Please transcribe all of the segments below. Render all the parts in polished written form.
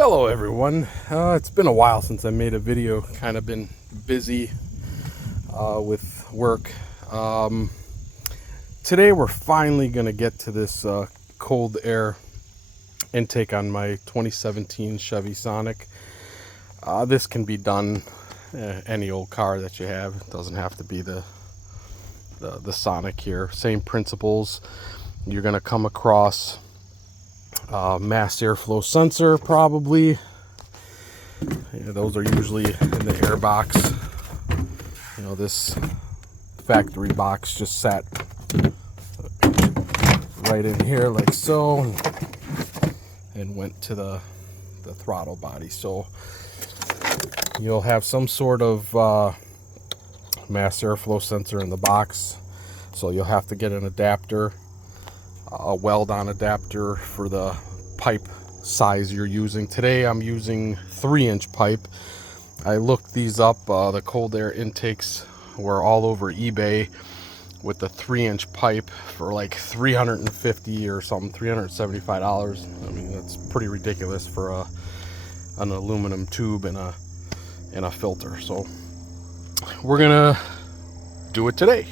Hello everyone. It's been a while since I made a video. Kind of been busy with work. Today we're finally going to get to this cold air intake on my 2017 Chevy Sonic. This can be done any old car that you have. It doesn't have to be the Sonic here. Same principles. You're going to come across mass airflow sensor, probably. Yeah, those are usually in the air box. You know, this factory box just sat right in here like so, and went to the throttle body. So you'll have some sort of mass airflow sensor in the box. So you'll have to get an adapter, a weld-on adapter for the pipe size you're using. Today I'm using 3-inch pipe. I looked these up. The cold air intakes were all over eBay with the 3-inch pipe for like $350 or something, $375. I mean, that's pretty ridiculous for an aluminum tube and a filter. So we're gonna do it today.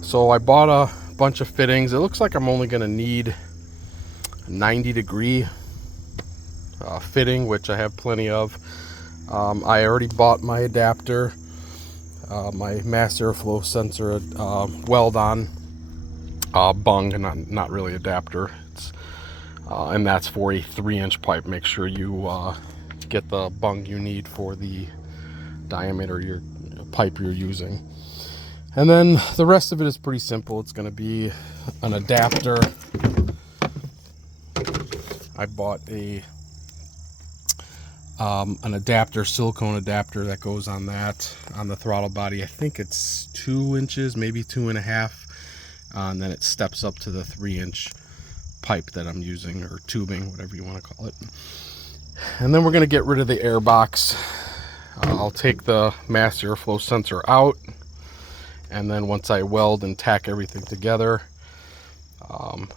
So I bought a bunch of fittings. It looks like I'm only going to need a 90-degree fitting, which I have plenty of. I already bought my adapter, my mass airflow sensor weld-on bung, not really adapter. It's and that's for a 3-inch pipe. Make sure you get the bung you need for the diameter of your pipe you're using. And then the rest of it is pretty simple. It's going to be an adapter. I bought an adapter, silicone adapter that goes on that, on the throttle body. I think it's 2 inches, maybe 2.5. And then it steps up to the 3-inch pipe that I'm using, or tubing, whatever you want to call it. And then we're going to get rid of the air box. I'll take the mass airflow sensor out. And then once I weld and tack everything together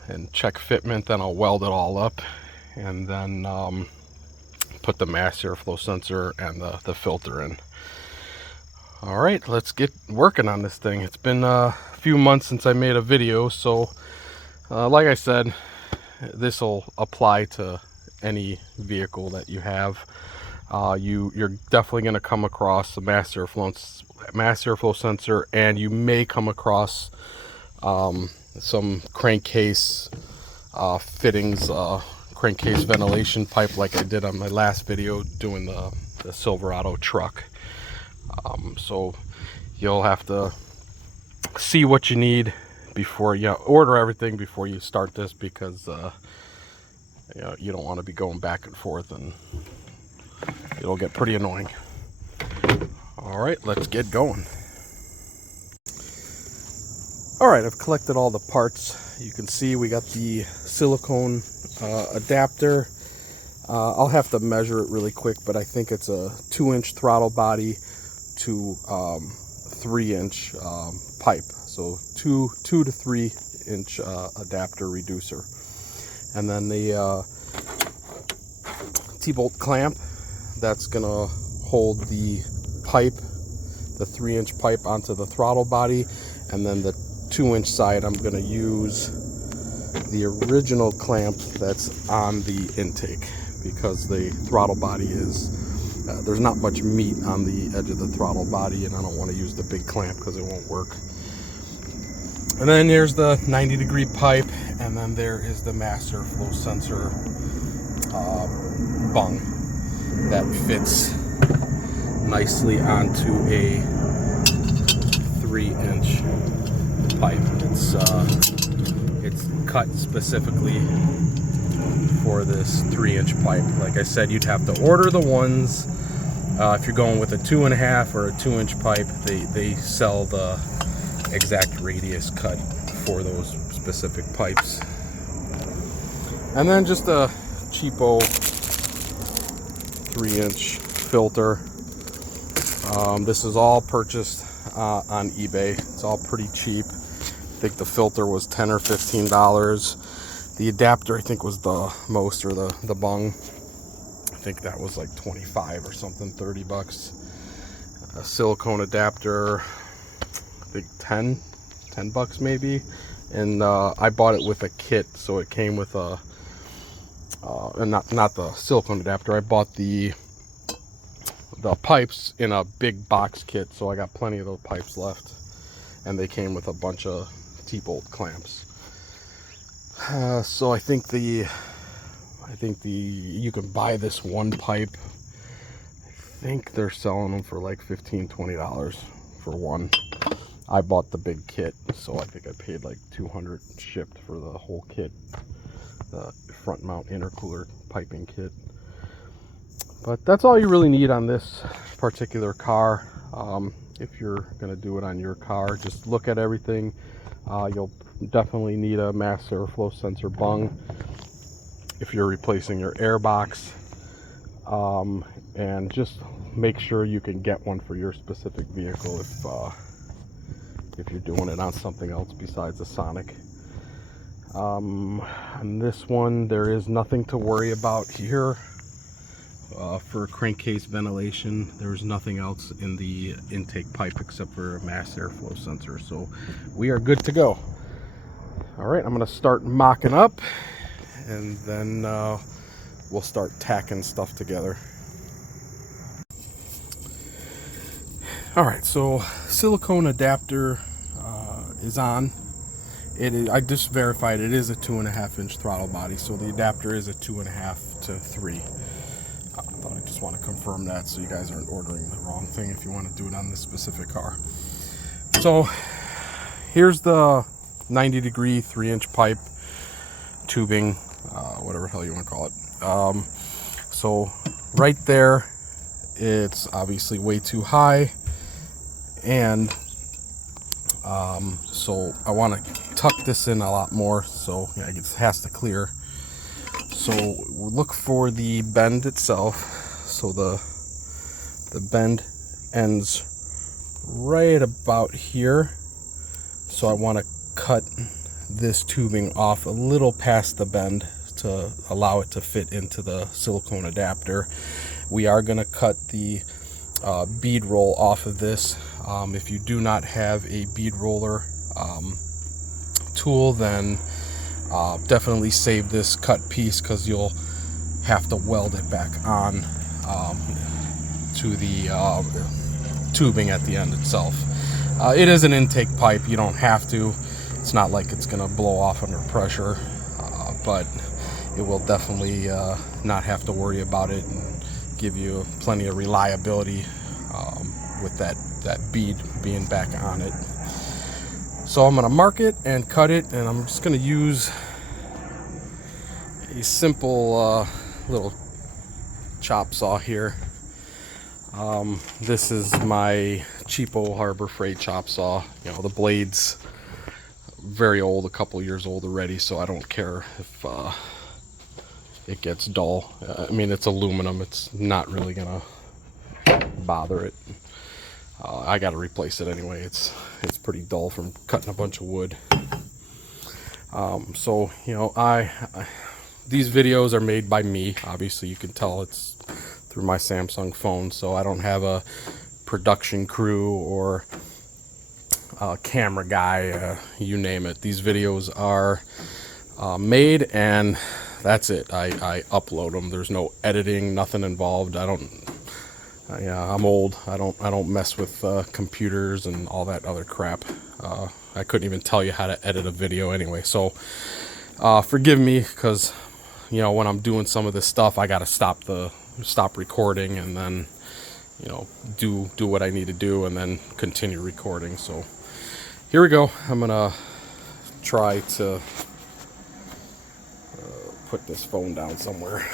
and check fitment, then I'll weld it all up and then put the mass airflow sensor and the filter in. All right, let's get working on this thing. It's been a few months since I made a video, so like I said, this will apply to any vehicle that you have. You're definitely going to come across the mass airflow sensor, and you may come across some crankcase fittings, crankcase ventilation pipe, like I did on my last video doing the Silverado truck. So you'll have to see what you need before you order everything before you start this, because you don't want to be going back and forth, and it'll get pretty annoying. All right, let's get going. All right, I've collected all the parts. You can see we got the silicone adapter. I'll have to measure it really quick, but I think it's a 2-inch throttle body to 3-inch pipe. So 2 to 3-inch adapter reducer. And then the T-bolt clamp, that's gonna hold the pipe, the 3-inch pipe, onto the throttle body. And then the 2-inch side, I'm gonna use the original clamp that's on the intake, because the throttle body is there's not much meat on the edge of the throttle body, and I don't want to use the big clamp because it won't work. And then there's the 90-degree pipe, and then there is the mass airflow sensor bung that fits nicely onto a 3-inch pipe. It's cut specifically for this 3-inch pipe. Like I said, you'd have to order the ones if you're going with a 2.5 or a 2-inch pipe. They sell the exact radius cut for those specific pipes. And then just a cheapo 3-inch filter. This is all purchased on eBay. It's all pretty cheap. I think the filter was $10 or $15. The adapter, I think, was the most, or the bung, think that was like 25 or something, 30 bucks. A silicone adapter, I think 10 bucks maybe. And I bought it with a kit, so it came with a and not the silicone adapter. I bought the pipes in a big box kit, so I got plenty of those pipes left, and they came with a bunch of T-bolt clamps. So I think you can buy this one pipe. I think they're selling them for like $15-20 for one. I bought the big kit, so I think I paid like $200 shipped for the whole kit, the front mount intercooler piping kit. But that's all you really need on this particular car. If you're going to do it on your car, just look at everything. You'll definitely need a mass airflow sensor bung if you're replacing your air box, and just make sure you can get one for your specific vehicle if you're doing it on something else besides a Sonic. On this one, there is nothing to worry about here. For crankcase ventilation, there's nothing else in the intake pipe except for a mass airflow sensor, so we are good to go. All right, I'm going to start mocking up, and then we'll start tacking stuff together. All right, so silicone adapter is on. I just verified it is a 2.5-inch throttle body, so the adapter is a 2.5 to 3. I just want to confirm that so you guys aren't ordering the wrong thing if you want to do it on this specific car. So here's the 90-degree 3-inch pipe tubing, whatever the hell you want to call it. So right there, it's obviously way too high, and so I want to tuck this in a lot more, so yeah, it has to clear. So look for the bend itself. So the bend ends right about here. So I want to cut this tubing off a little past the bend to allow it to fit into the silicone adapter. We are going to cut the bead roll off of this. If you do not have a bead roller tool, then definitely save this cut piece, because you'll have to weld it back on to the tubing at the end itself. It is an intake pipe. You don't have to. It's not like it's going to blow off under pressure, but it will definitely not have to worry about it, and give you plenty of reliability with that bead being back on it. So I'm going to mark it and cut it, and I'm just going to use a simple little chop saw here. This is my cheapo Harbor Freight chop saw. You know, the blade's very old, a couple years old already, so I don't care if it gets dull. I mean, it's aluminum. It's not really gonna bother it. I got to replace it anyway. It's pretty dull from cutting a bunch of wood. So you know, these videos are made by me. Obviously, you can tell it's through my Samsung phone, so I don't have a production crew or a camera guy, you name it. These videos are made, and that's it. I upload them. There's no editing, nothing involved. Yeah, I'm old. I don't mess with computers and all that other crap. I couldn't even tell you how to edit a video anyway. So forgive me, because you know, when I'm doing some of this stuff, I gotta stop recording, and then, you know, do what I need to do, and then continue recording. So here we go. I'm gonna try to put this phone down somewhere.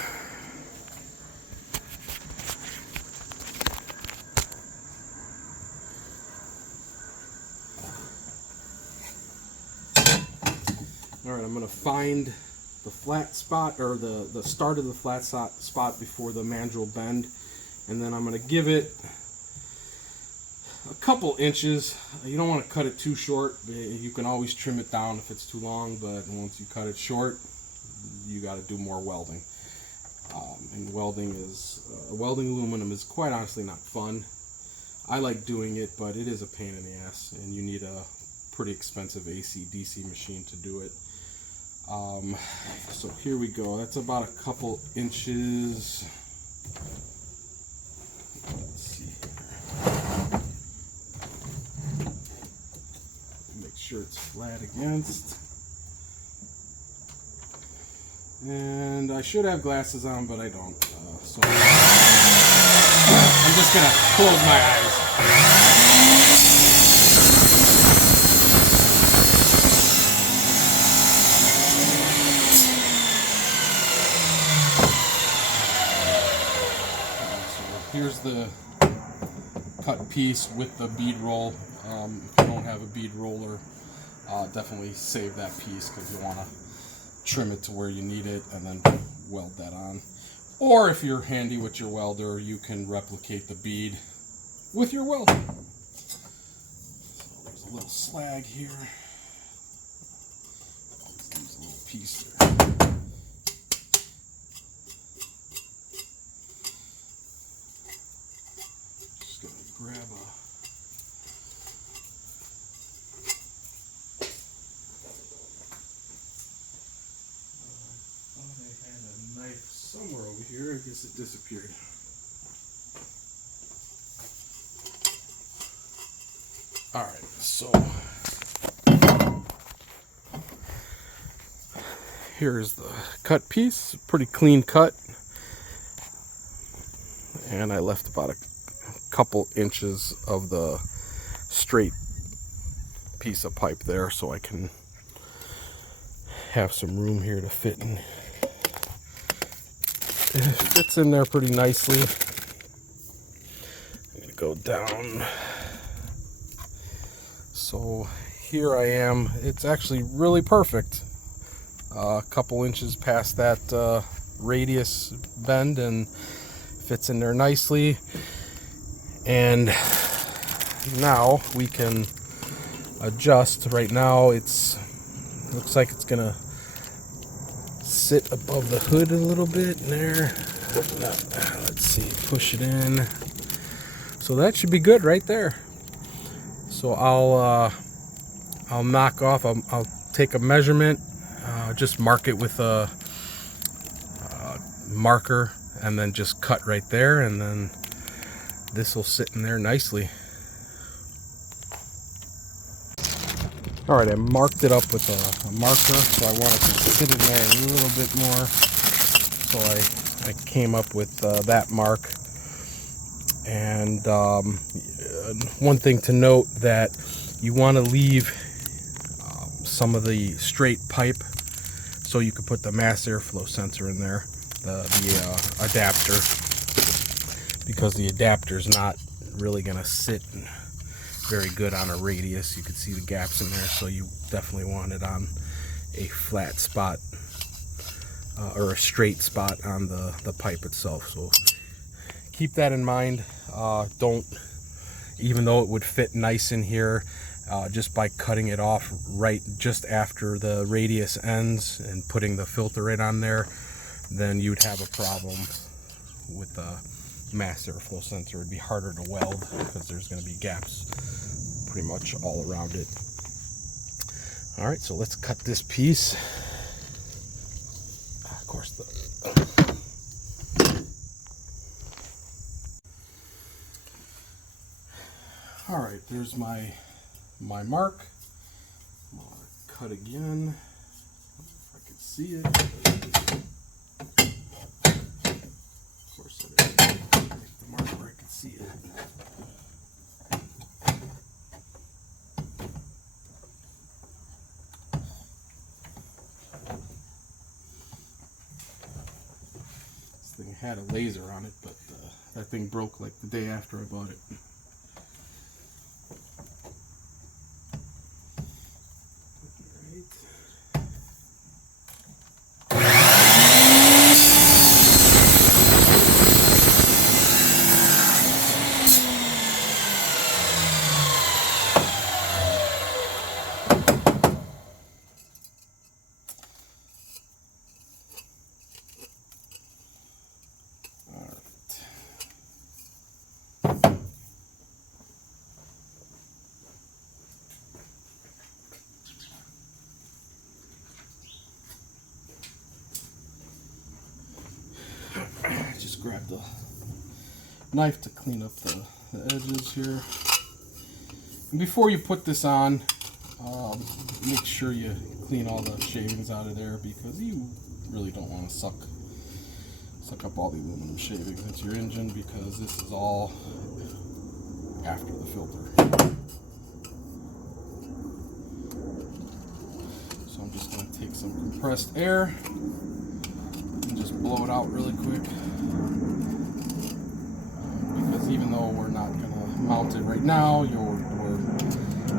All right, I'm gonna find the flat spot, or the start of the flat spot before the mandrel bend, and then I'm going to give it a couple inches. You don't want to cut it too short. You can always trim it down if it's too long, but once you cut it short, you got to do more welding. And welding aluminum is quite honestly not fun. I like doing it, but it is a pain in the ass, and you need a pretty expensive AC/DC machine to do it. So here we go. That's about a couple inches. Let's see here. Make sure it's flat against. And I should have glasses on, but I don't. So I'm just gonna close my eyes. Here's the cut piece with the bead roll. If you don't have a bead roller, definitely save that piece because you want to trim it to where you need it and then weld that on. Or if you're handy with your welder, you can replicate the bead with your welder. So there's a little slag here. There's a little piece there. Grab a thought I had a knife somewhere over here. I guess it disappeared. Alright, so here's the cut piece. Pretty clean cut. And I left about a couple inches of the straight piece of pipe there so I can have some room here to fit in. It fits in there pretty nicely. I'm gonna go down. So here I am. It's actually really perfect. A couple inches past that radius bend and fits in there nicely. And now we can adjust. Right now looks like it's gonna sit above the hood a little bit there. Let's see, push it in. So that should be good right there. So I'll knock off. I'll take a measurement, just mark it with a marker, and then just cut right there, and then this will sit in there nicely. Alright, I marked it up with a marker, so I want it to sit in there a little bit more. So I came up with that mark. And one thing to note, that you want to leave some of the straight pipe so you can put the mass airflow sensor in there, the adapter, because the adapter is not really going to sit very good on a radius. You can see the gaps in there, so you definitely want it on a flat spot or a straight spot on the pipe itself. So keep that in mind. Don't, even though it would fit nice in here, just by cutting it off right just after the radius ends and putting the filter in on there, then you'd have a problem with the mass airflow sensor. It'd be harder to weld because there's going to be gaps pretty much all around it. All right, so let's cut this piece. Of course, all right, there's my mark. I'm gonna cut again if I can see it. Of course, I didn't make the mark where I can see it. This thing had a laser on it, but that thing broke like the day after I bought it. just grab the knife to clean up the edges here. And before you put this on, make sure you clean all the shavings out of there, because you really don't want to suck up all the aluminum shavings into your engine, because this is all after the filter. So I'm just going to take some compressed air and just blow it out really quick, because even though we're not going to mount it right now,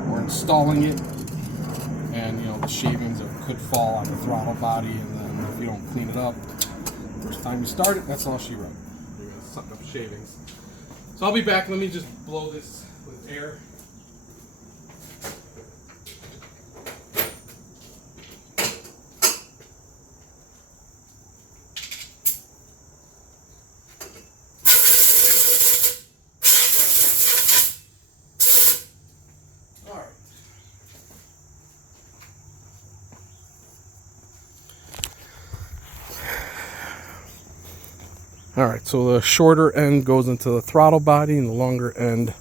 we're installing it, and you know the shavings could fall on the throttle body, and then if you don't clean it up first time you start it, that's all she wrote. You're going to suck up shavings. So I'll be back. Let me just blow this with air. Alright, so the shorter end goes into the throttle body, and the longer end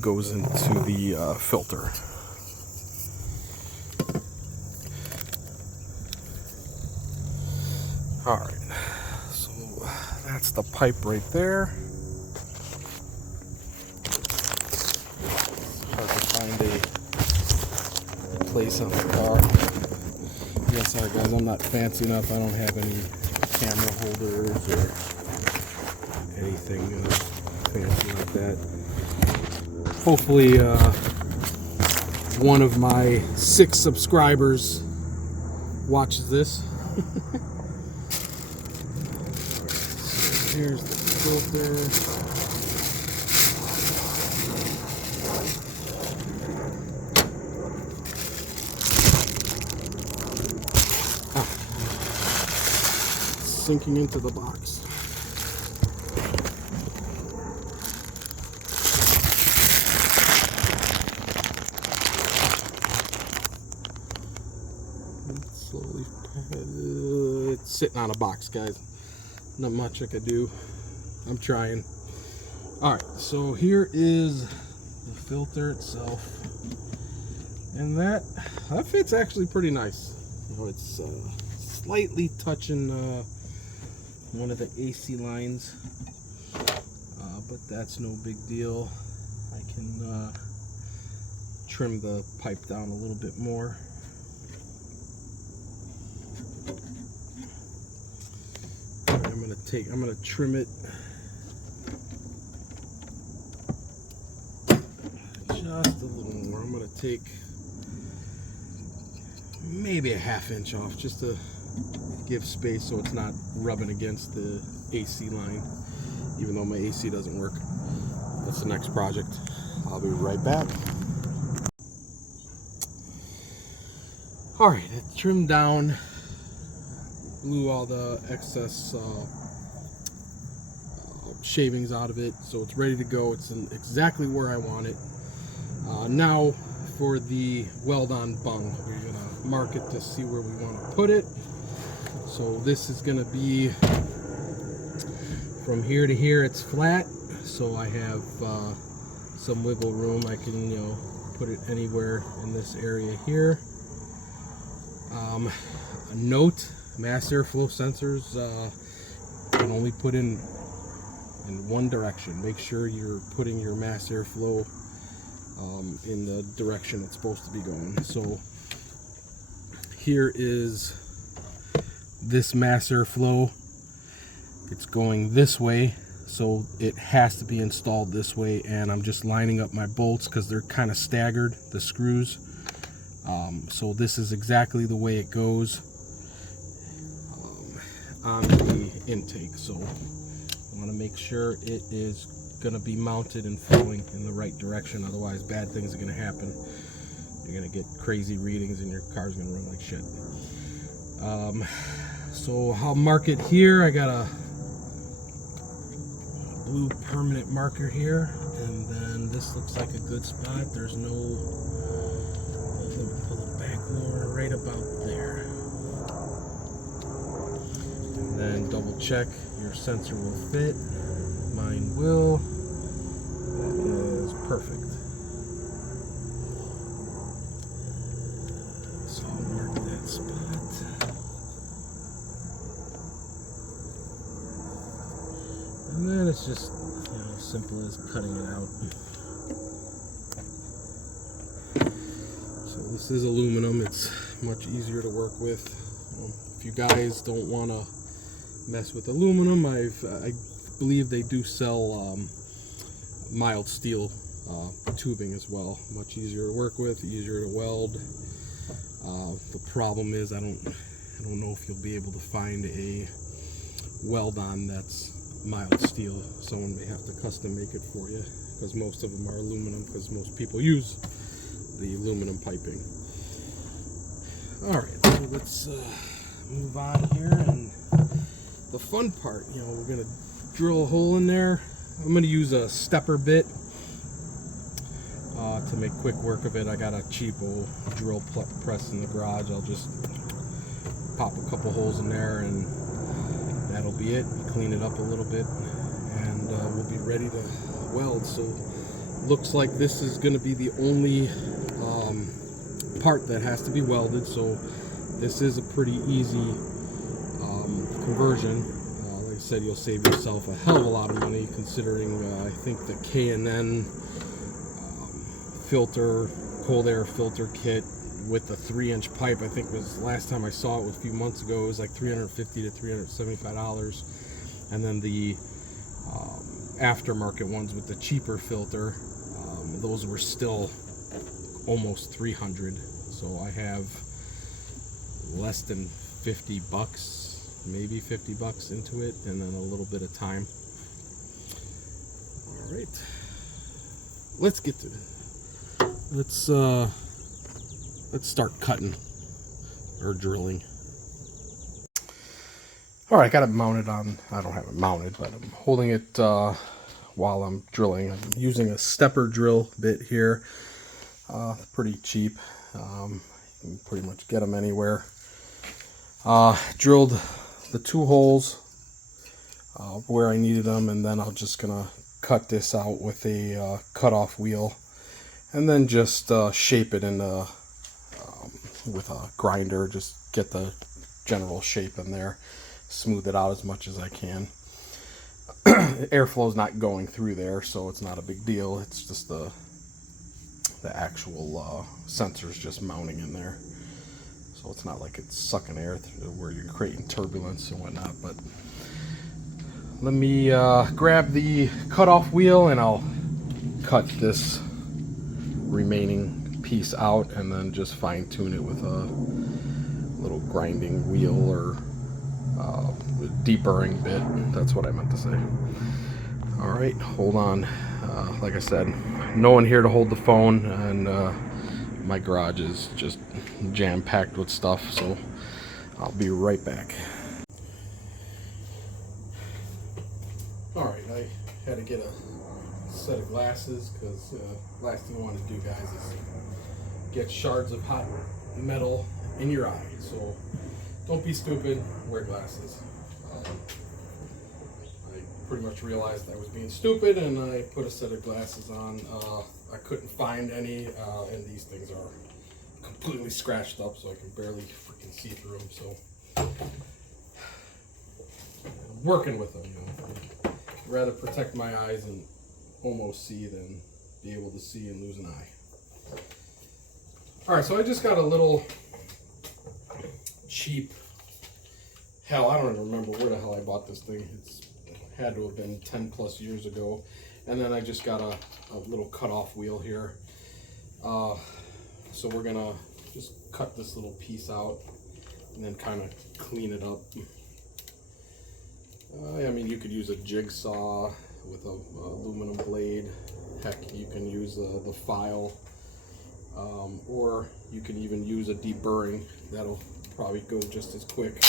goes into the filter. Alright, so that's the pipe right there. Hard to find a place on the car. Yeah, sorry guys, I'm not fancy enough. I don't have any camera holders or anything fancy like that. Hopefully one of my 6 subscribers watches this. So here's the filter. Sinking into the box. Slowly, it's sitting on a box, guys. Not much I could do. I'm trying. All right, so here is the filter itself, and that fits actually pretty nice. You know, it's slightly touching one of the AC lines, but that's no big deal. I can trim the pipe down a little bit more. I'm gonna trim it just a little more. I'm gonna take maybe a ½ inch off, just to give space so it's not rubbing against the AC line, even though my AC doesn't work. That's the next project. I'll be right back. Alright, it trimmed down, blew all the excess shavings out of it, so it's ready to go. It's in exactly where I want it. Now for the weld-on bung, we're going to mark it to see where we want to put it. So this is going to be from here to here. It's flat, so I have some wiggle room. I can, you know, put it anywhere in this area here. A note: mass airflow sensors can only put in one direction. Make sure you're putting your mass airflow in the direction it's supposed to be going. So here is this mass airflow. It's going this way, so it has to be installed this way, and I'm just lining up my bolts because they're kind of staggered, the screws. So this is exactly the way it goes on the intake. So I want to make sure it is going to be mounted and flowing in the right direction, otherwise bad things are going to happen. You're going to get crazy readings and your car's going to run like shit. So I'll mark it here. I got a blue permanent marker here, and then this looks like a good spot. There's no, let me pull it back more, right about there. And then double check your sensor will fit. Mine will. That is perfect. So I'll mark that spot. And then it's just, you know, simple as cutting it out. So this is aluminum. It's much easier to work with. If you guys don't want to mess with aluminum, I believe they do sell mild steel tubing as well. Much easier to work with, easier to weld. The problem is I don't know if you'll be able to find a weld on that's mild steel. Someone may have to custom make it for you, because most of them are aluminum, because most people use the aluminum piping. Alright, so let's move on here, and the fun part, you know, we're going to drill a hole in there. I'm going to use a stepper bit to make quick work of it. I got a cheapo drill press in the garage. I'll just pop a couple holes in there and that'll be it. Clean it up a little bit and we'll be ready to weld. So looks like this is going to be the only part that has to be welded, so this is a pretty easy conversion. Like I said, you'll save yourself a hell of a lot of money, considering I think the K&N filter, cold air filter kit with the 3-inch pipe, I think was last time I saw it a few months ago, it was like $350 to $375. And then the aftermarket ones with the cheaper filter, those were still almost $300. So I have less than 50 bucks, maybe 50 bucks into it, and then a little bit of time. All right, let's get to it. Let's start cutting or drilling. All right, I got it mounted on, I don't have it mounted, but I'm holding it while I'm drilling. I'm using a stepper drill bit here. Pretty cheap. You can pretty much get them anywhere. Drilled the 2 holes where I needed them, and then I'm just gonna cut this out with a cutoff wheel, and then just shape it in with a grinder. Just get the general shape in there, smooth it out as much as I can. Airflow is not going through there, so it's not a big deal. It's just the actual sensors just mounting in there, so it's not like it's sucking air through where you're creating turbulence and whatnot. But let me grab the cutoff wheel and I'll cut this remaining piece out, and then just fine tune it with a little grinding wheel or deburring bit. That's what I meant to say. All right, hold on. Like I said, no one here to hold the phone, and my garage is just jam-packed with stuff, so I'll be right back. All right, I had to get a set of glasses, because last thing you want to do, guys, is get shards of hot metal in your eye. So don't be stupid, wear glasses. I pretty much realized I was being stupid, and I put a set of glasses on. I couldn't find any, and these things are completely scratched up, so I can barely freaking see through them. So I'm working with them, you know. I'd rather protect my eyes and almost see than be able to see and lose an eye. All right, so I just got a little cheap, hell, I don't even remember where the hell I bought this thing. It's had to have been 10 plus years ago. And then I just got a little cutoff wheel here. So we're gonna just cut this little piece out and then kind of clean it up. I mean, you could use a jigsaw with a aluminum blade. Heck, you can use the file, or you can even use a deburring. That'll probably go just as quick.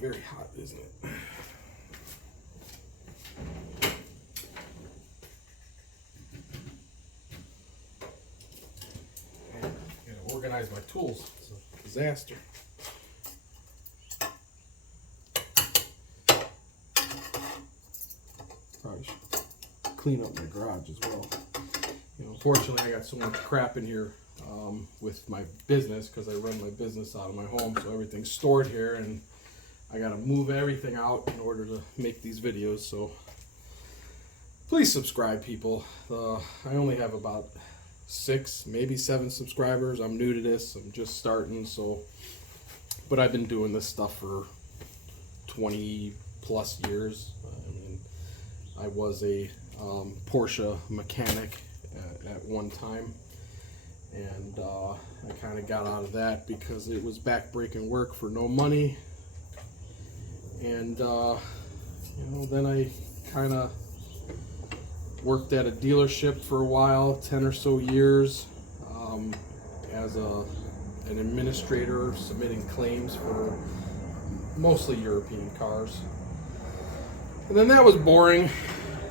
very hot, isn't it? I gotta organize my tools. It's a disaster. Probably should clean up my garage as well. You know, unfortunately, I got so much crap in here with my business because I run my business out of my home, so everything's stored here, and I gotta move everything out in order to make these videos. So please subscribe, people. I only have about 6, maybe 7 subscribers. I'm new to this. I'm just starting, so, but I've been doing this stuff for 20 plus years. I mean, I was a Porsche mechanic at one time, and I kind of got out of that because it was back-breaking work for no money. And you know, then I kind of worked at a dealership for a while, 10 or so years, as an administrator, submitting claims for mostly European cars. And then that was boring.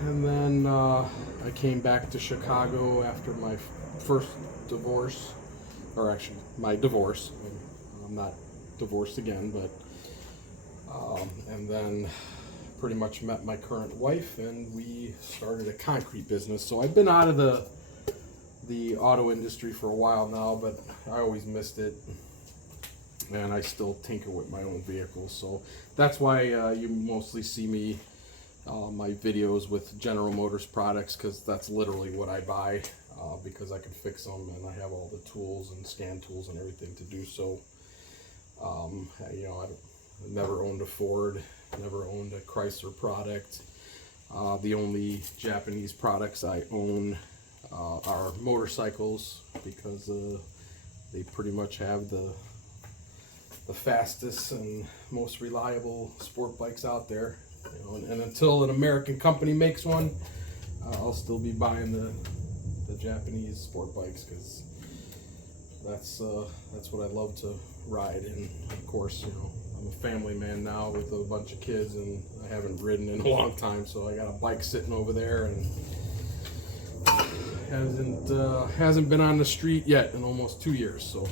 And then I came back to Chicago after my first divorce, or actually my divorce. I'm not divorced again, but and then pretty much met my current wife, and we started a concrete business. So I've been out of the auto industry for a while now, but I always missed it, and I still tinker with my own vehicles. So that's why you mostly see me my videos with General Motors products, because that's literally what I buy, because I can fix them and I have all the tools and scan tools and everything to do so. You know, I never owned a Ford, never owned a Chrysler product. The only Japanese products I own are motorcycles, because they pretty much have the fastest and most reliable sport bikes out there. You know, and until an American company makes one, I'll still be buying the Japanese sport bikes, because that's what I love to ride. And of course, you know, I'm a family man now with a bunch of kids, and I haven't ridden in a long time, so I got a bike sitting over there, and hasn't been on the street yet in almost 2 years. So,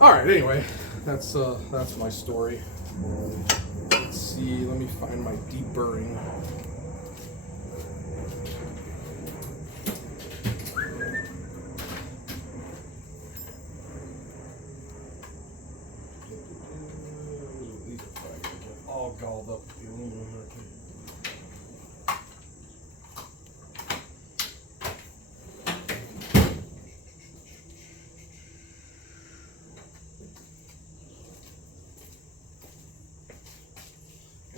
all right. Anyway, that's my story. Let's see. Let me find my deburring. All galled up with the aluminum.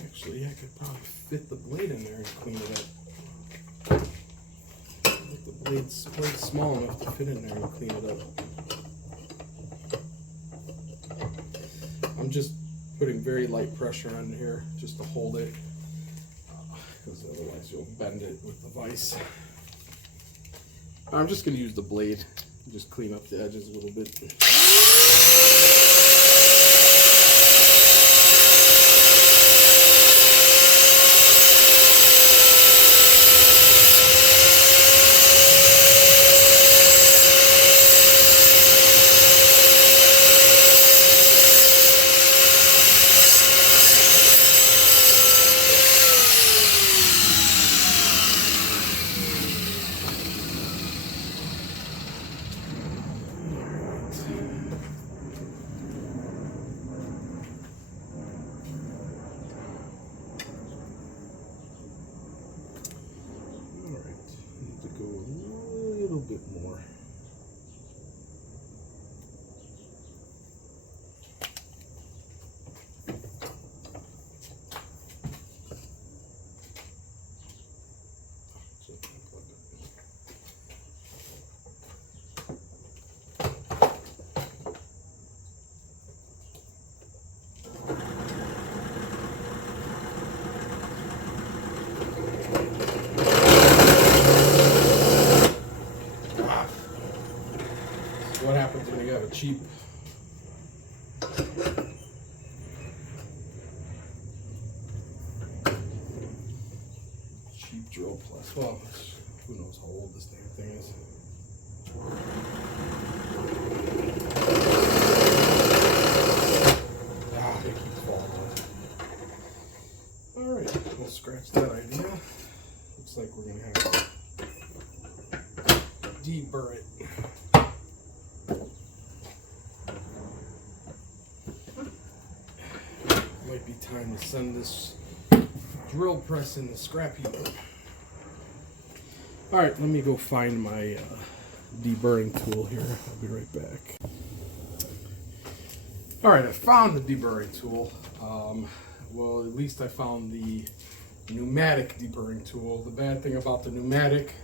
Actually, I could probably fit the blade in there and clean it up. I think the blade's small enough to fit in there and clean it up. I'm just putting very light pressure on here just to hold it, because otherwise you'll bend it with the vise. I'm just going to use the blade and just clean up the edges a little bit. Bit more. What happens when you have a cheap drill plus. Well, who knows how old this damn thing is. Ah, it keeps falling out. Alright, we'll scratch that idea. Looks like we're gonna have to deburr it. Might be time to send this drill press in the scrap heap. Alright, let me go find my deburring tool here. I'll be right back. Alright, I found the deburring tool. Well, at least I found the pneumatic deburring tool. The bad thing about the pneumatic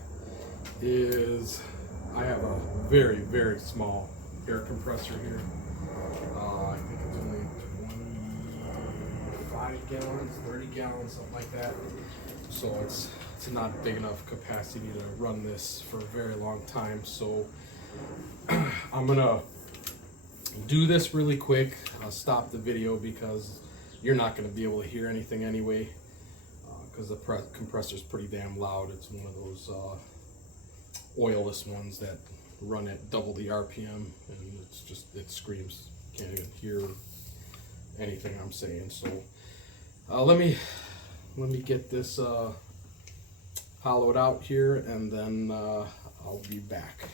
is I have a very, very small air compressor here. I think it's only 25 gallons, 30 gallons, something like that. So it's not big enough capacity to run this for a very long time. So I'm gonna do this really quick. I'll stop the video because you're not gonna be able to hear anything anyway, because the compressor is pretty damn loud. It's one of those oilless ones that run at double the RPM, and it screams. You can't even hear anything I'm saying. So let me get this hollowed out here, and then I'll be back.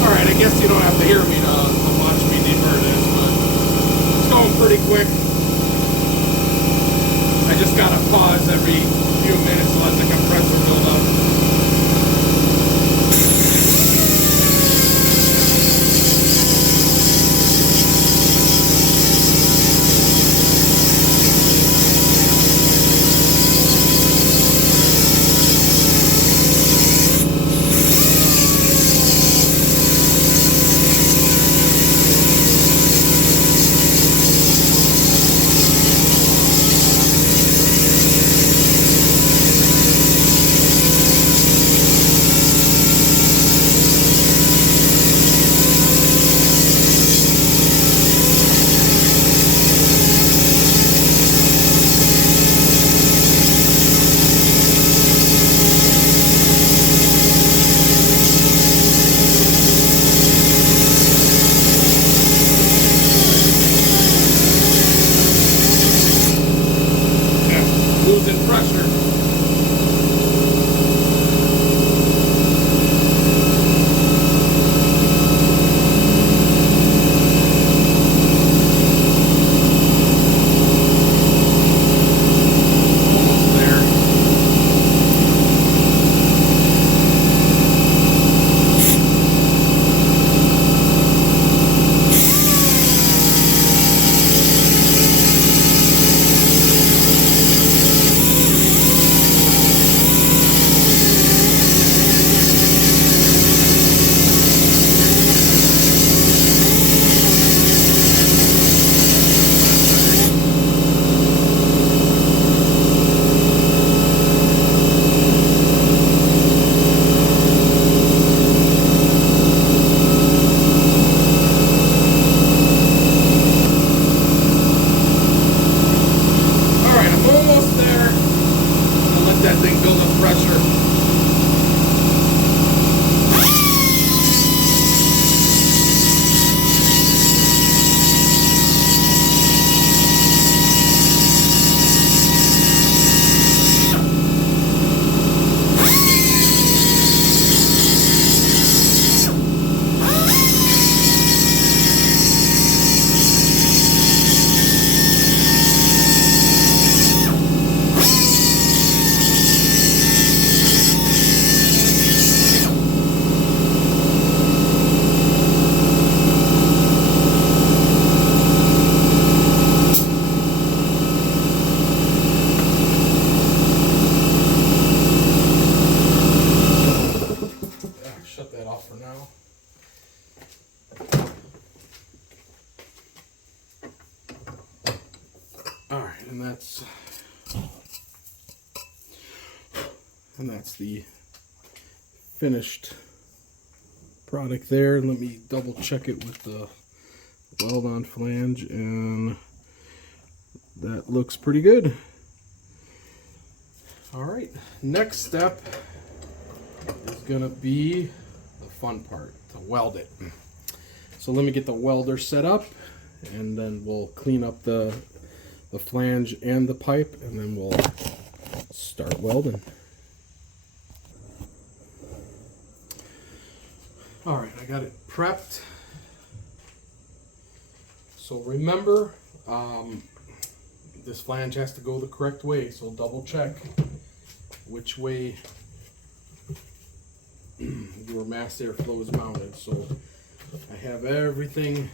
Alright, I guess you don't have to hear me to watch me deburr this, but it's going pretty quick. I just gotta pause every few minutes to let the compressor build up. Losing pressure. Almost there. That thing build up pressure. For now. All right, and that's the finished product there. Let me double check it with the weld on flange, and that looks pretty good. All right, next step is gonna be the fun part, to weld it. So let me get the welder set up, and then we'll clean up the flange and the pipe, and then we'll start welding. All right, I got it prepped. So remember, this flange has to go the correct way, so double check which way your mass airflow is mounted. So I have everything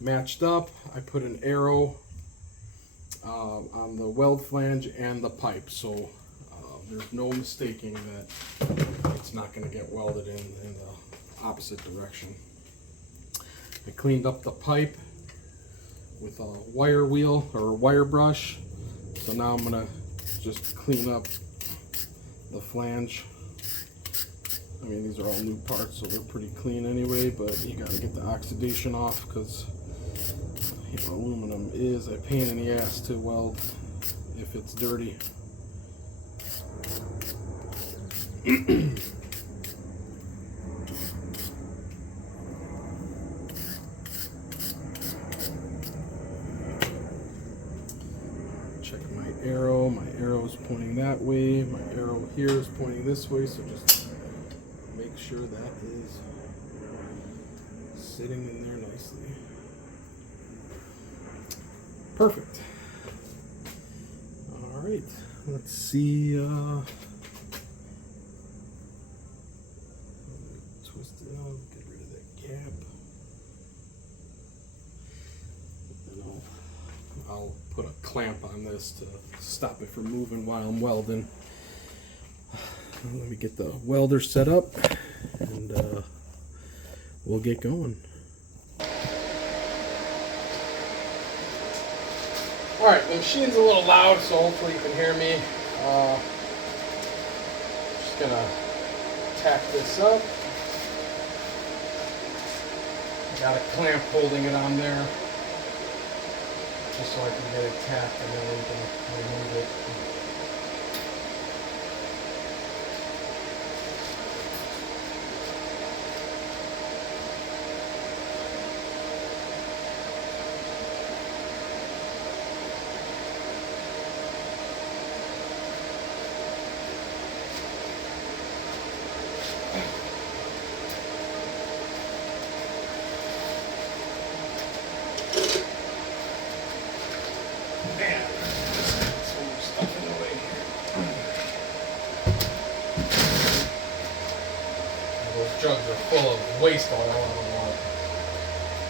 matched up. I put an arrow on the weld flange and the pipe, so there's no mistaking that it's not going to get welded in the opposite direction. I cleaned up the pipe with a wire wheel or a wire brush, so now I'm going to just clean up the flange. I mean, these are all new parts, so they're pretty clean anyway, but you got to get the oxidation off, because aluminum is a pain in the ass to weld if it's dirty. Check my arrow. My arrow is pointing that way. My arrow here is pointing this way, so just make sure that is sitting in there nicely. Perfect. All right, let's see. Twist it out, get rid of that gap. And I'll put a clamp on this to stop it from moving while I'm welding. Let me get the welder set up, and we'll get going. Alright, the machine's a little loud, so hopefully you can hear me. Just gonna tack this up. Got a clamp holding it on there, just so I can get it tacked, and then we can remove it. Jugs are full of waste oil. I don't want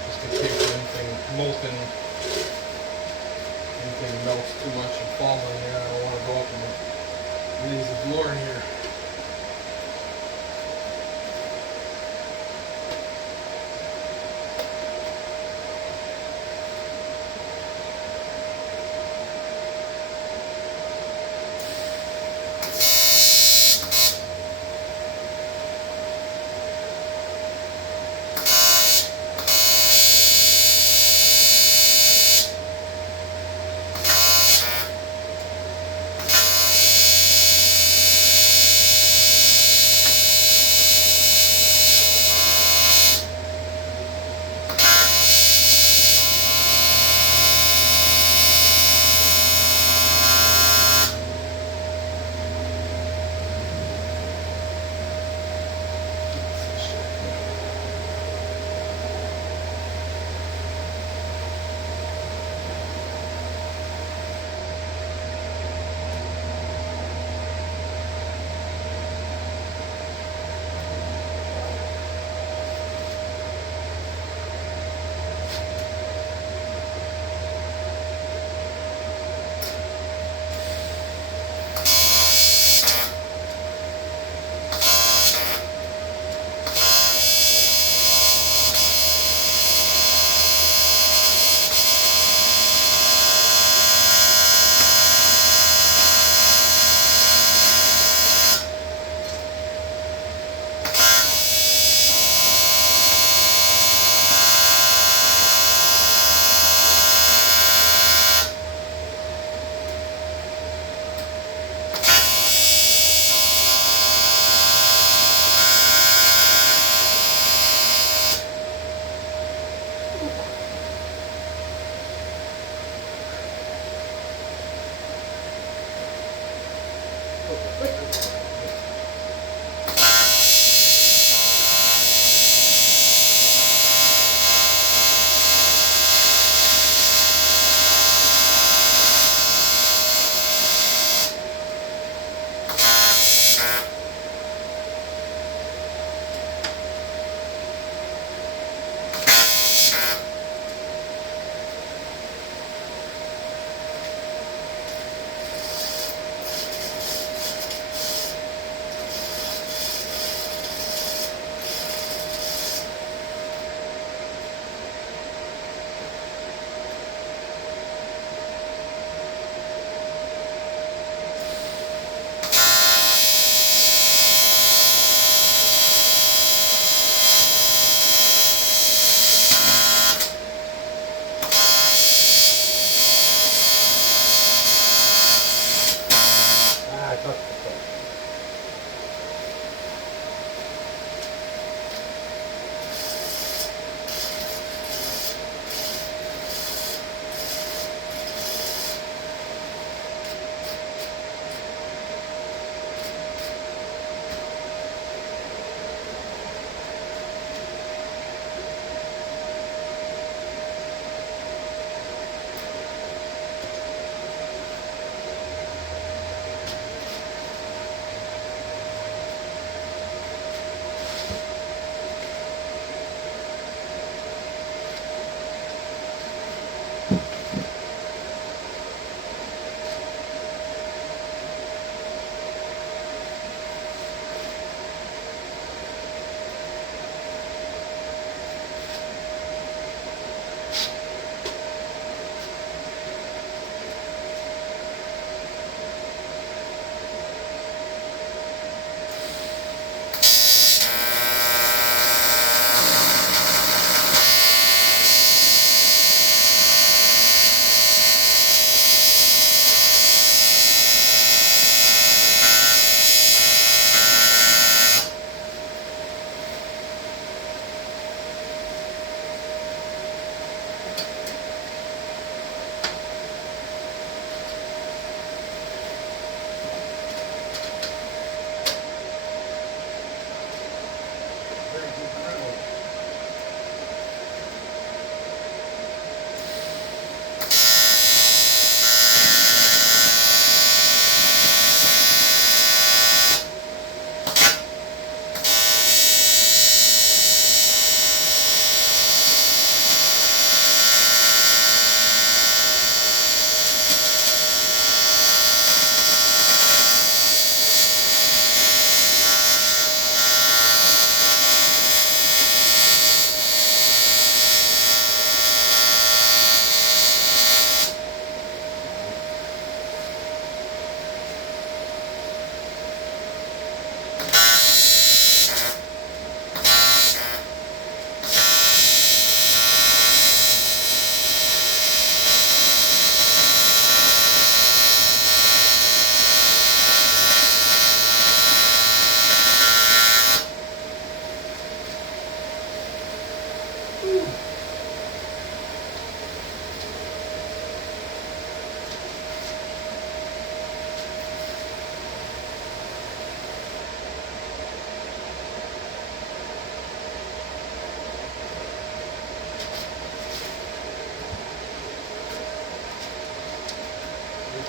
just in case anything melts too much and falls in here. I don't want to go up and raise the floor in here.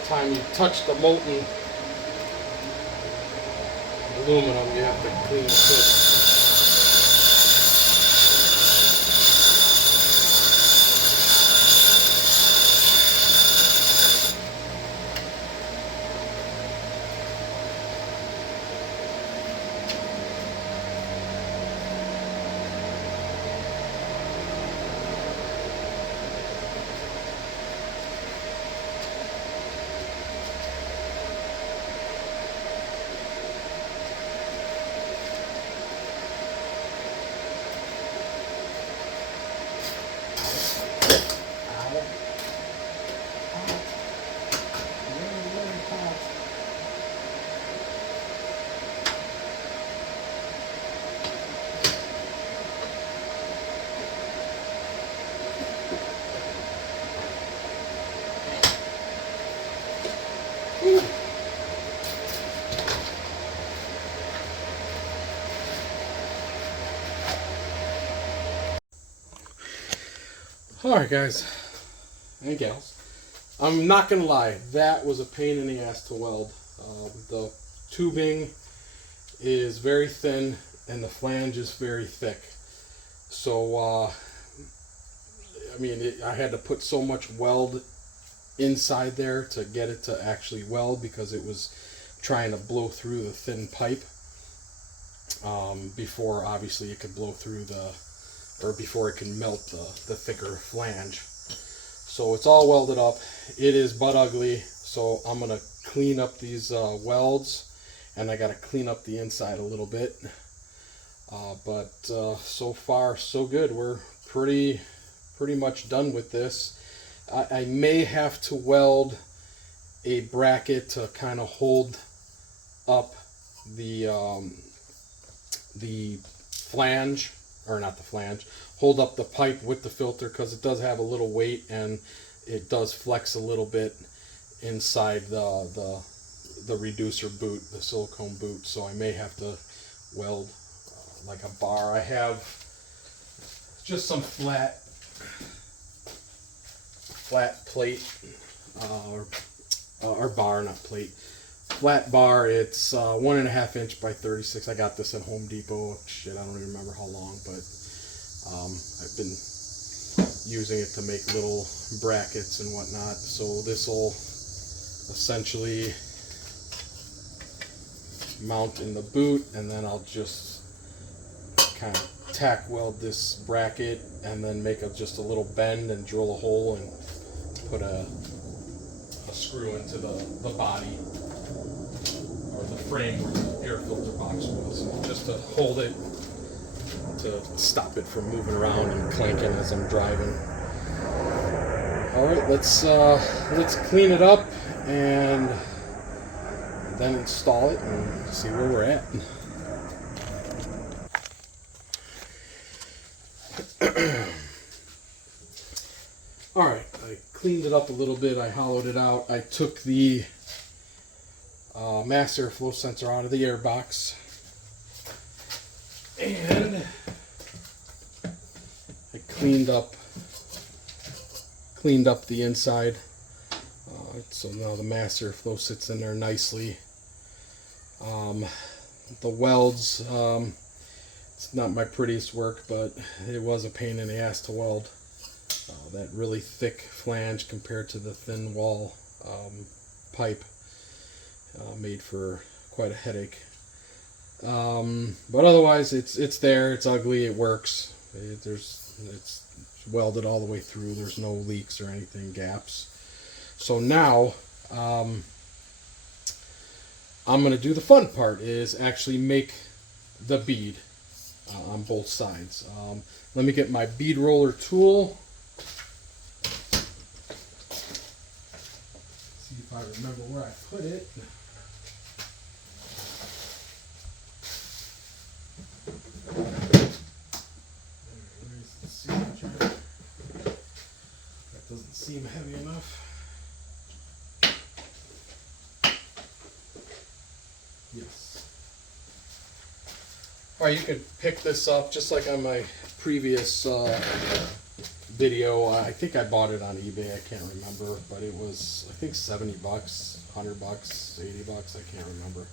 time you touch the molten aluminum, you have to clean it. Alright guys and gals, I'm not gonna lie, that was a pain in the ass to weld. The tubing is very thin and the flange is very thick, so I had to put so much weld inside there to get it to actually weld, because it was trying to blow through the thin pipe before obviously it could blow through before it can melt the thicker flange. So it's all welded up. It is butt ugly, so I'm gonna clean up these welds, and I gotta clean up the inside a little bit. But so far so good. We're pretty much done with this. I may have to weld a bracket to kind of hold up the flange, or not the flange, hold up the pipe with the filter, because it does have a little weight and it does flex a little bit inside the reducer boot, the silicone boot. So I may have to weld like a bar. I have just some flat plate, or bar, not plate, flat bar. It's 1.5 inch by 36. I got this at Home Depot. Shit, I don't even remember how long, but I've been using it to make little brackets and whatnot. So this will essentially mount in the boot, and then I'll just kind of tack weld this bracket and then make just a little bend and drill a hole and put a screw into the body, or the frame where the air filter box was, just to hold it, to stop it from moving around and clanking as I'm driving. Alright, let's clean it up and then install it and see where we're at. Alright, I cleaned it up a little bit. I hollowed it out. I took the mass airflow sensor out of the air box, and I cleaned up the inside. So now the mass airflow sits in there nicely. The welds, it's not my prettiest work, but it was a pain in the ass to weld. That really thick flange compared to the thin wall pipe made for quite a headache. But otherwise, it's there. It's ugly. It works. It's welded all the way through. There's no leaks or anything, gaps. So now I'm going to do the fun part, is actually make the bead on both sides. Let me get my bead roller tool. See if I remember where I put it. That doesn't seem heavy enough. Yes. Alright, you can pick this up just like on my previous video. I think I bought it on eBay. I can't remember, but it was, I think, $70, $100, $80. I can't remember.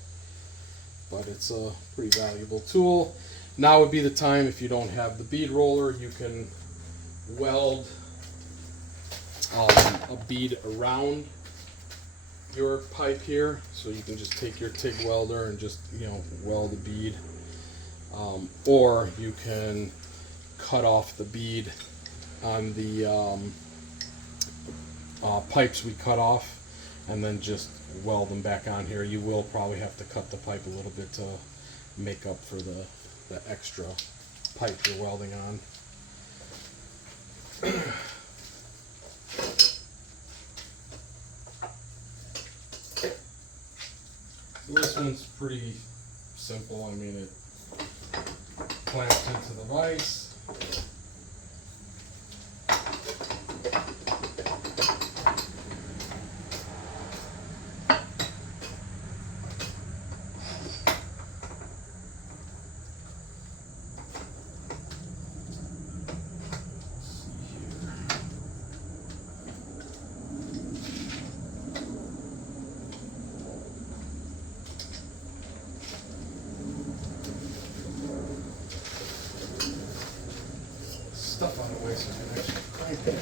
But it's a pretty valuable tool. Now would be the time, if you don't have the bead roller, you can weld a bead around your pipe here. So you can just take your TIG welder and just, weld a bead. Or you can cut off the bead on the pipes we cut off and then just weld them back on here. You will probably have to cut the pipe a little bit to make up for the extra pipe you're welding on. So this one's pretty simple. I mean, it clamps into the vise. Stuff on the way so I can actually crank it.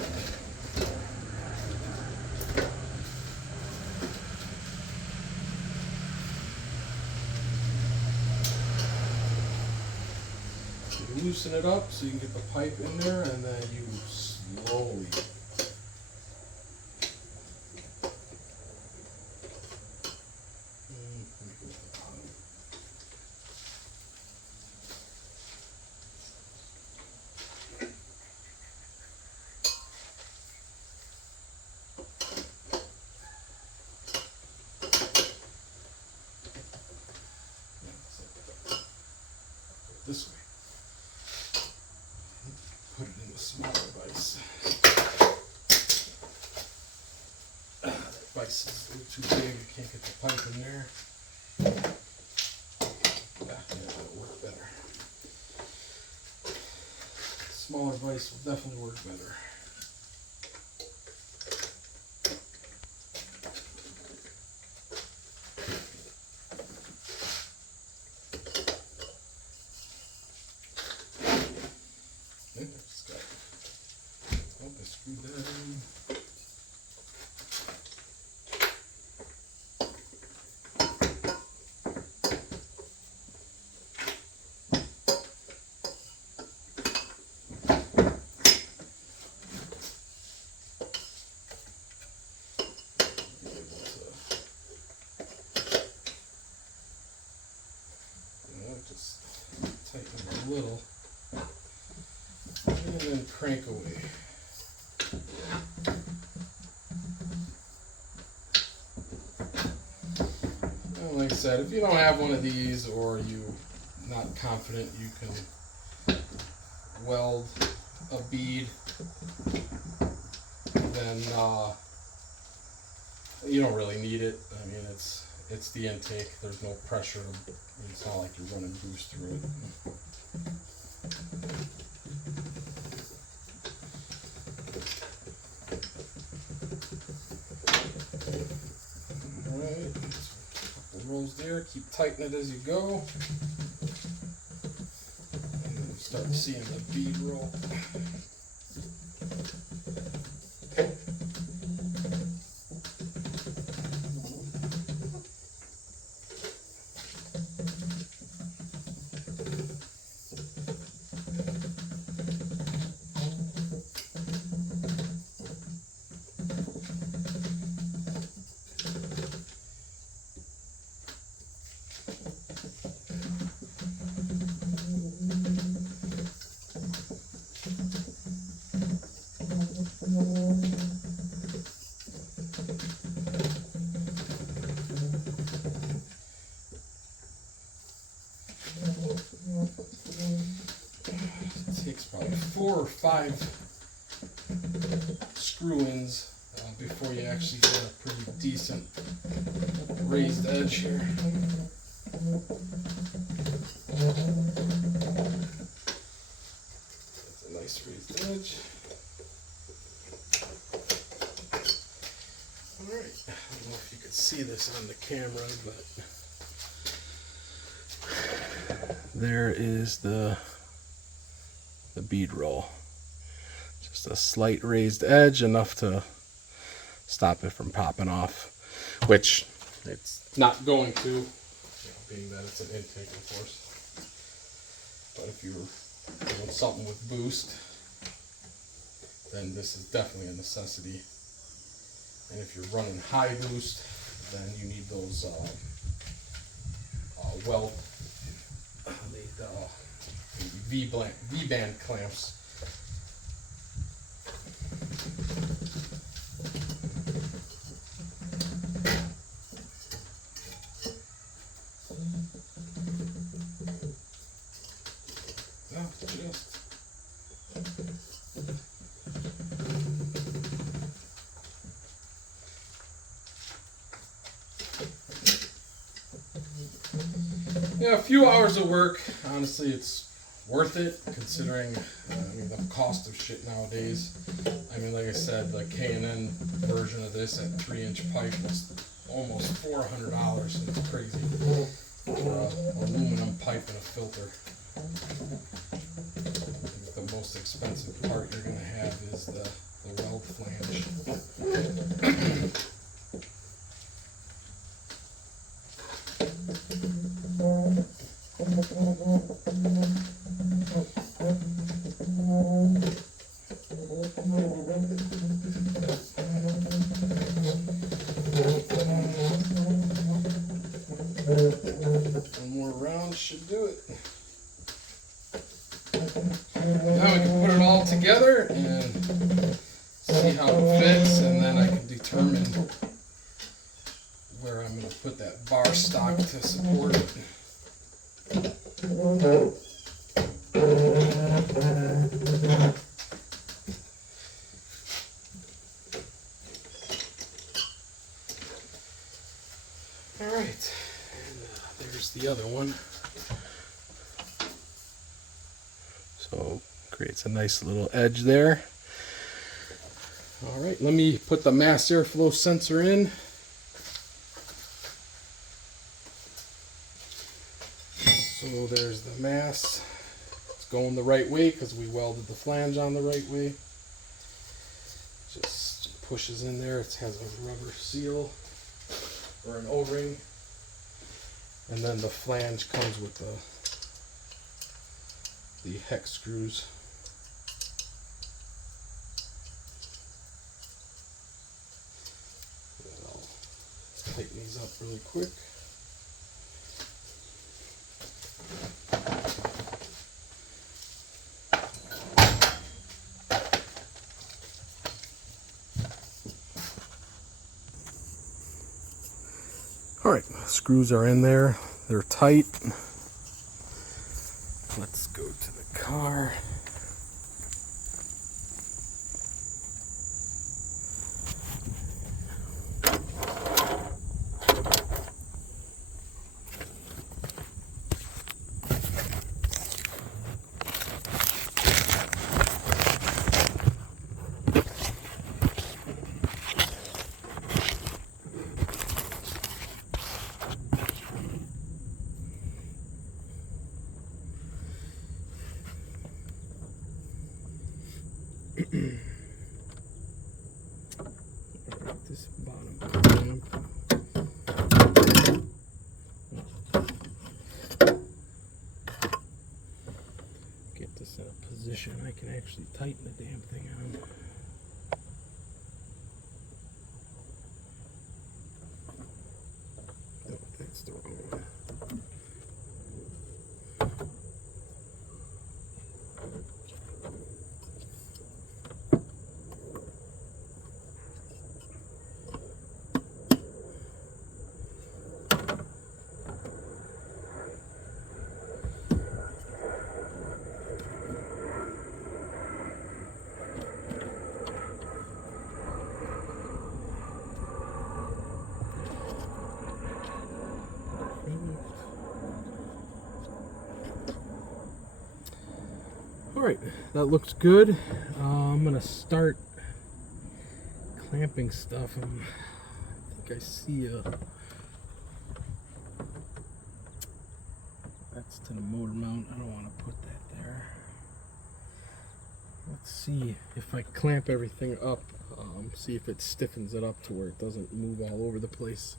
You loosen it up so you can get the pipe in there, and then you slowly this way. Put it in the smaller vise. That vise is a little too big. You can't get the pipe in there. Yeah, that'll work better. Smaller vise will definitely work better. Just tighten it a little and then crank away. And like I said, if you don't have one of these or you're not confident you can weld a bead, then you don't really need it. I mean, it's the intake. There's no pressure. It's not like you're running boost through it. Alright, a couple rolls there. Keep tightening it as you go. And then you start seeing the bead roll. It takes probably 4 or 5 screw-ins before you actually get a pretty decent raised edge here. That's a nice raised edge. see this on the camera, but there is the bead roll. Just a slight raised edge, enough to stop it from popping off, which it's not going to, you know, being that it's an intake, of course. But if you're doing something with boost, then this is definitely a necessity. And if you're running high boost, then you need those V-band clamps. Yeah, a few hours of work. Honestly, it's worth it considering the cost of shit nowadays. I mean, like I said, the K&N version of this at 3-inch pipe was almost $400. It's crazy for aluminum pipe and a filter. The most expensive part you're going to have is the weld flange. One more round should do it. Now we can put it all together and see how it fits, and then I can determine where I'm going to put that bar stock to support it. Alright, and there's the other one. So, creates a nice little edge there. Alright, let me put the mass airflow sensor in. So there's the mass. It's going the right way because we welded the flange on the right way. Just pushes in there. It has a rubber seal or an O-ring. And then the flange comes with the hex screws. I'll tighten these up really quick. Alright, screws are in there. They're tight. Let's go to the car. This bottom clamp. Get this in a position I can actually tighten the damn thing on. No, that's the wrong one. Alright, that looks good. I'm going to start clamping stuff. I think think I see a... That's to the motor mount. I don't want to put that there. Let's see if I clamp everything up, see if it stiffens it up to where it doesn't move all over the place.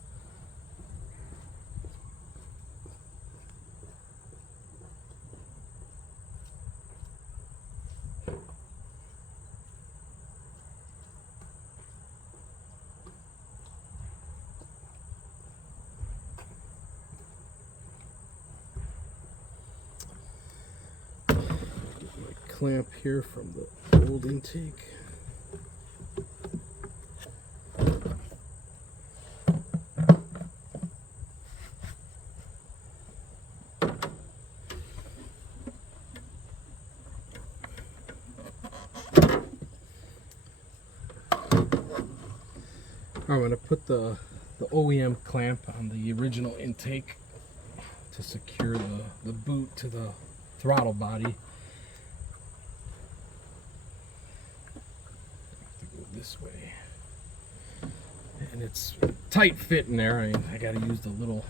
Clamp here from the old intake. I'm going to put the OEM clamp on the original intake to secure the boot to the throttle body. This way, and it's tight fit in there. I got to use the little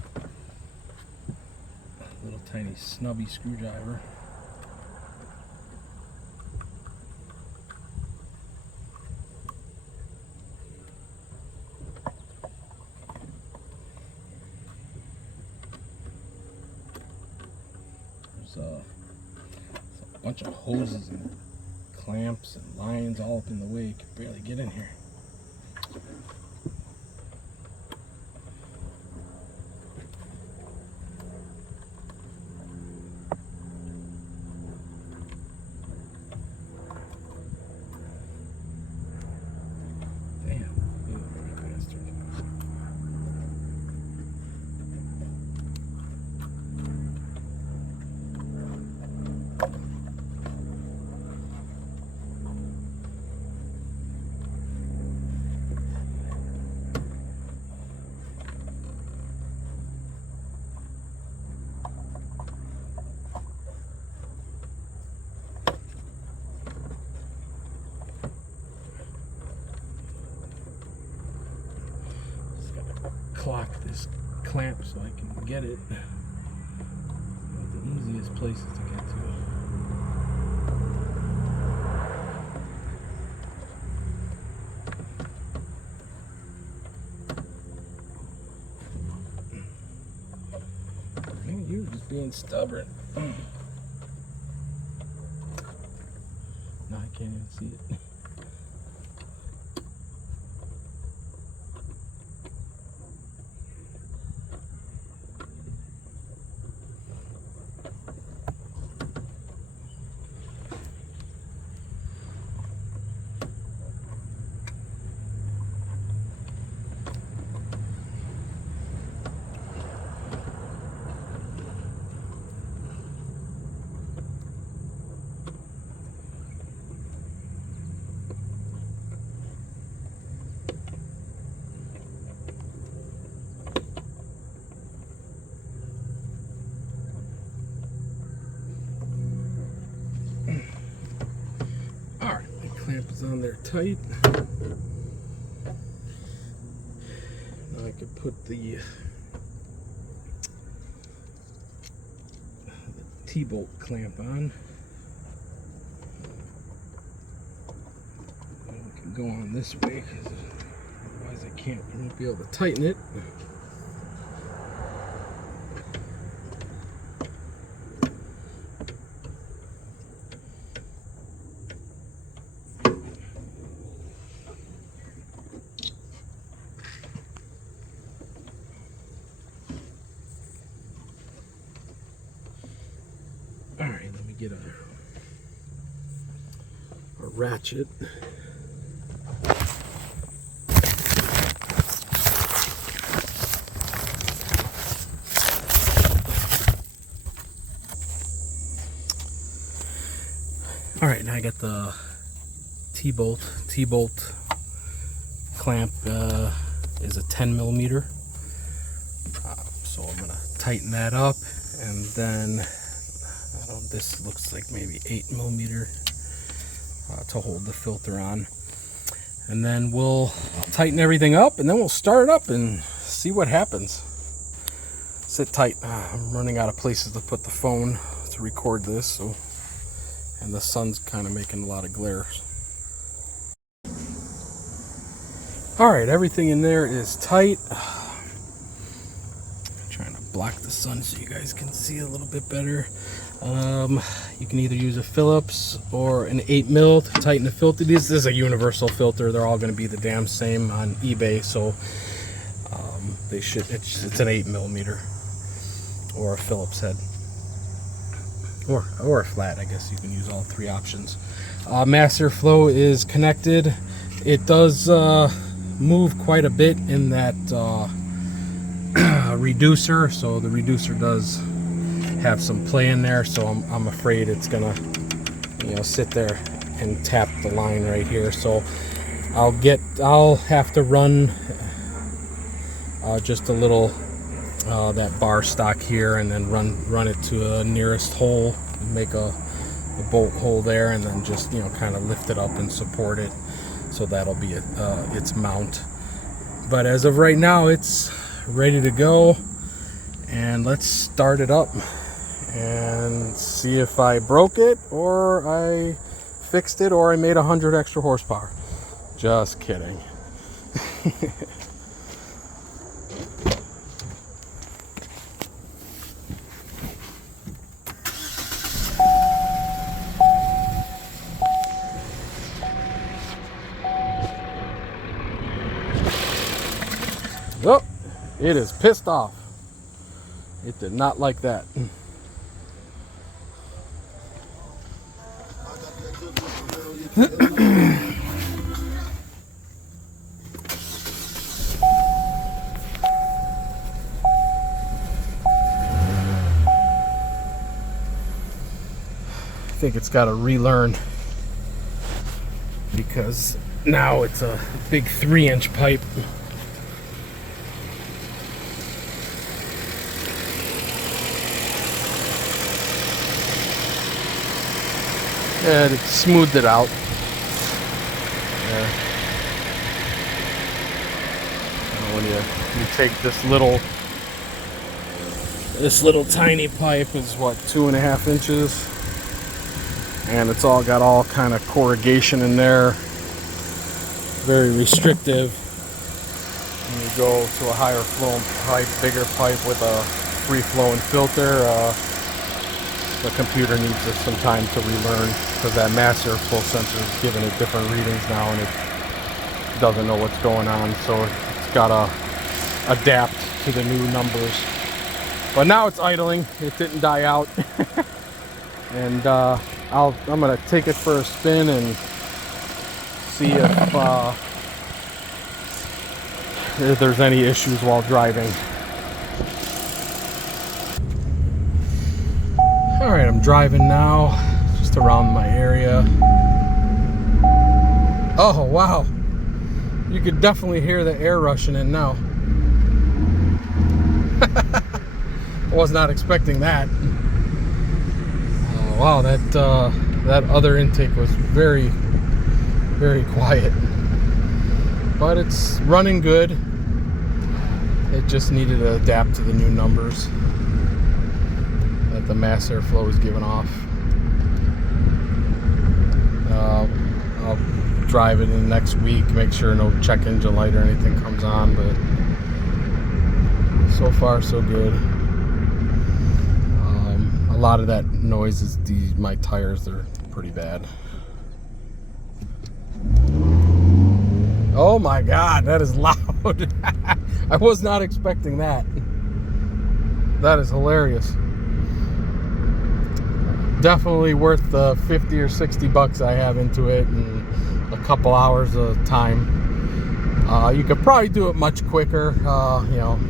tiny snubby screwdriver. There's a bunch of hoses and clamps and lines all up in the way. You can barely get in here. Clock this clamp so I can get it. Not the easiest places to get to. Man, you're just being stubborn. No, I can't even see it. Clamp is on there tight. Now I could put the T-bolt clamp on. And we can go on this way because otherwise I won't be able to tighten it. Alright, let me get a ratchet. Alright, now I got the T-bolt clamp is a 10 millimeter. So I'm gonna tighten that up, and then this looks like maybe 8 millimeter to hold the filter on. And then we'll tighten everything up, and then we'll start it up and see what happens. Sit tight. I'm running out of places to put the phone to record this, so, and the sun's kind of making a lot of glare. All right, everything in there is tight. Trying to block the sun so you guys can see a little bit better. You can either use a Phillips or an 8mm to tighten the filter. This is a universal filter. They're all going to be the damn same on eBay, so they should. It's an 8mm or a Phillips head, or a flat. I guess you can use all three options. Mass airflow is connected. It does move quite a bit in that reducer, so the reducer does have some play in there, so I'm afraid it's gonna, sit there and tap the line right here. So I'll have to run just a little that bar stock here, and then run it to a nearest hole, make a bolt hole there, and then just kind of lift it up and support it. So that'll be its mount. But as of right now, it's ready to go, and let's start it up and see if I broke it, or I fixed it, or I made 100 extra horsepower. Just kidding. Oh, it is pissed off. It did not like that. I think it's got to relearn, because now it's a big 3-inch pipe. And it smoothed it out. Yeah. When you take this little tiny pipe, is what, 2.5 inches, and it's all got all kind of corrugation in there, very restrictive. When you go to a higher flowing pipe, bigger pipe with a free flowing filter, the computer needs some time to relearn, because that mass airflow sensor is giving it different readings now, and it doesn't know what's going on, so it's got to adapt to the new numbers. But now it's idling. It didn't die out. And I'm gonna take it for a spin and see if there's any issues while driving. Alright, I'm driving now, just around my area. Oh, wow. You could definitely hear the air rushing in now. I was not expecting that. Wow, that other intake was very, very quiet. But it's running good. It just needed to adapt to the new numbers that the mass airflow is giving off. I'll drive it in next week, make sure no check engine light or anything comes on, but so far so good. A lot of that noise is my tires, they're pretty bad. Oh my God, that is loud. I was not expecting that. That is hilarious. Definitely worth the 50 or 60 bucks I have into it and a couple hours of time. You could probably do it much quicker.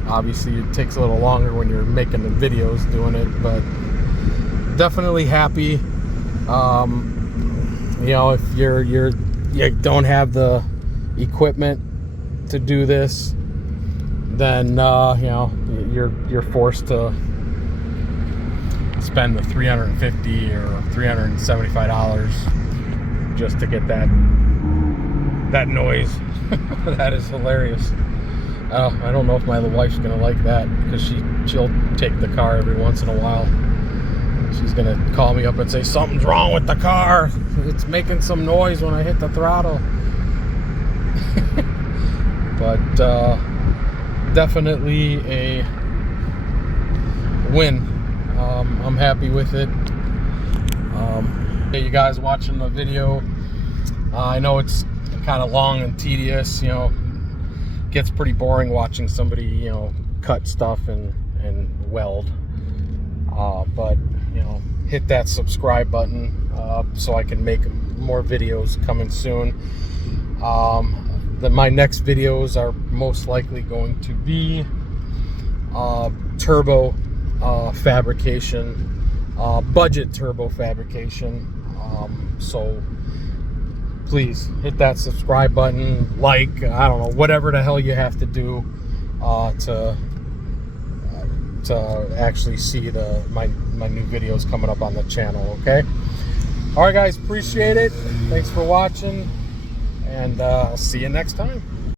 Obviously it takes a little longer when you're making the videos doing it, but definitely happy. If you don't have the equipment to do this, then you're forced to spend the $350 or $375 just to get that that noise. That is hilarious. I don't know if my wife's gonna like that, because she'll take the car every once in a while. She's gonna call me up and say something's wrong with the car. It's making some noise when I hit the throttle. But definitely a win. I'm happy with it. You guys watching the video, I know it's kind of long and tedious, you know, gets pretty boring watching somebody, you know, cut stuff and weld, but you know, hit that subscribe button so I can make more videos coming soon. My next videos are most likely going to be turbo fabrication, budget turbo fabrication. So please hit that subscribe button, like, I don't know, whatever the hell you have to do to actually see my new videos coming up on the channel. Okay, all right guys, appreciate it. Thanks for watching, and I'll see you next time.